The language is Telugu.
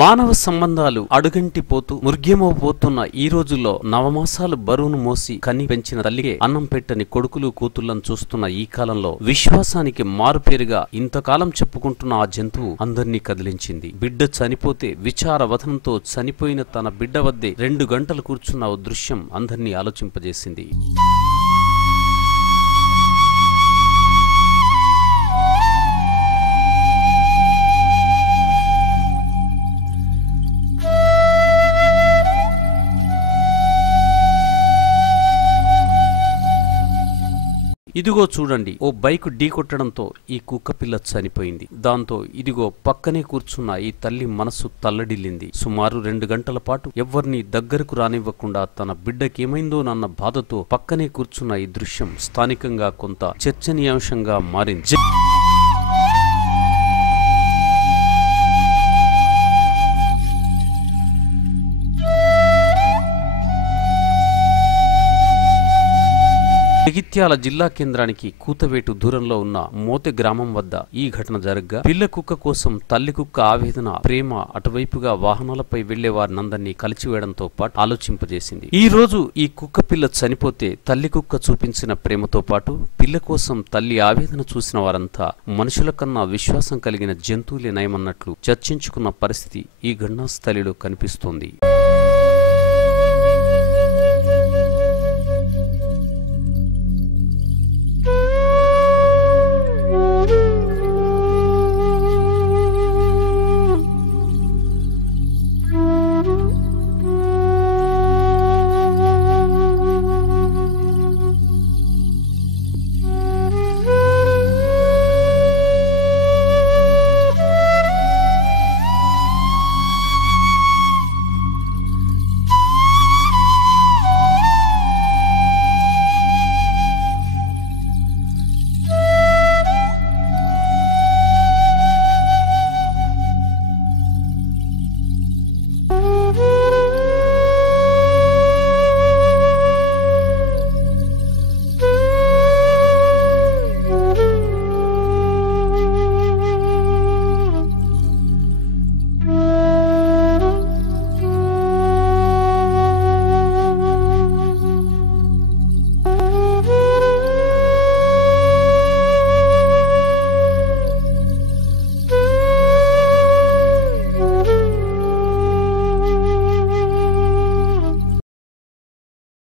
మానవ సంబంధాలు అడుగంటిపోతూ ముర్గేమోపోతున్న ఈ రోజుల్లో నవమాసాలు బరువును మోసి కని పెంచిన తల్లికే అన్నం పెట్టని కొడుకులు కూతుళ్లను చూస్తున్న ఈ కాలంలో విశ్వాసానికి మారుపేరుగా ఇంతకాలం చెప్పుకుంటున్న ఆ జంతువు అందర్నీ కదిలించింది. బిడ్డ చనిపోతే విచార వదనంతో చనిపోయిన తన బిడ్డ వద్దే 2 గంటలు కూర్చున్న ఓ దృశ్యం అందర్నీ ఆలోచింపజేసింది. ఇదిగో చూడండి, ఓ బైకు ఢీకొట్టడంతో ఈ కుక్కపిల్ల చనిపోయింది. దాంతో ఇదిగో పక్కనే కూర్చున్న ఈ తల్లి మనసు తల్లడిల్లింది. సుమారు 2 గంటల పాటు ఎవ్వర్నీ దగ్గరకు రానివ్వకుండా తన బిడ్డకేమైందోనన్న బాధతో పక్కనే కూర్చున్న ఈ దృశ్యం స్థానికంగా కొంత చర్చనీయాంశంగా మారింది. జగిత్యాల జిల్లా కేంద్రానికి కూతవేటు దూరంలో ఉన్న మోతె గ్రామం వద్ద ఈ ఘటన జరగ్గా పిల్ల కుక్క కోసం తల్లి కుక్క ఆవేదన, ప్రేమ అటువైపుగా వాహనాలపై వెళ్లే వారినందరినీ కలిచివేయడంతో పాటు ఆలోచింపజేసింది. ఈ రోజు ఈ కుక్క పిల్ల చనిపోతే తల్లి కుక్క చూపించిన ప్రేమతో పాటు పిల్ల కోసం తల్లి ఆవేదన చూసిన వారంతా మనుషుల కన్నా విశ్వాసం కలిగిన జంతువులే నయమన్నట్లు చర్చించుకున్న పరిస్థితి ఈ ఘటనాస్థలిలో కనిపిస్తోంది.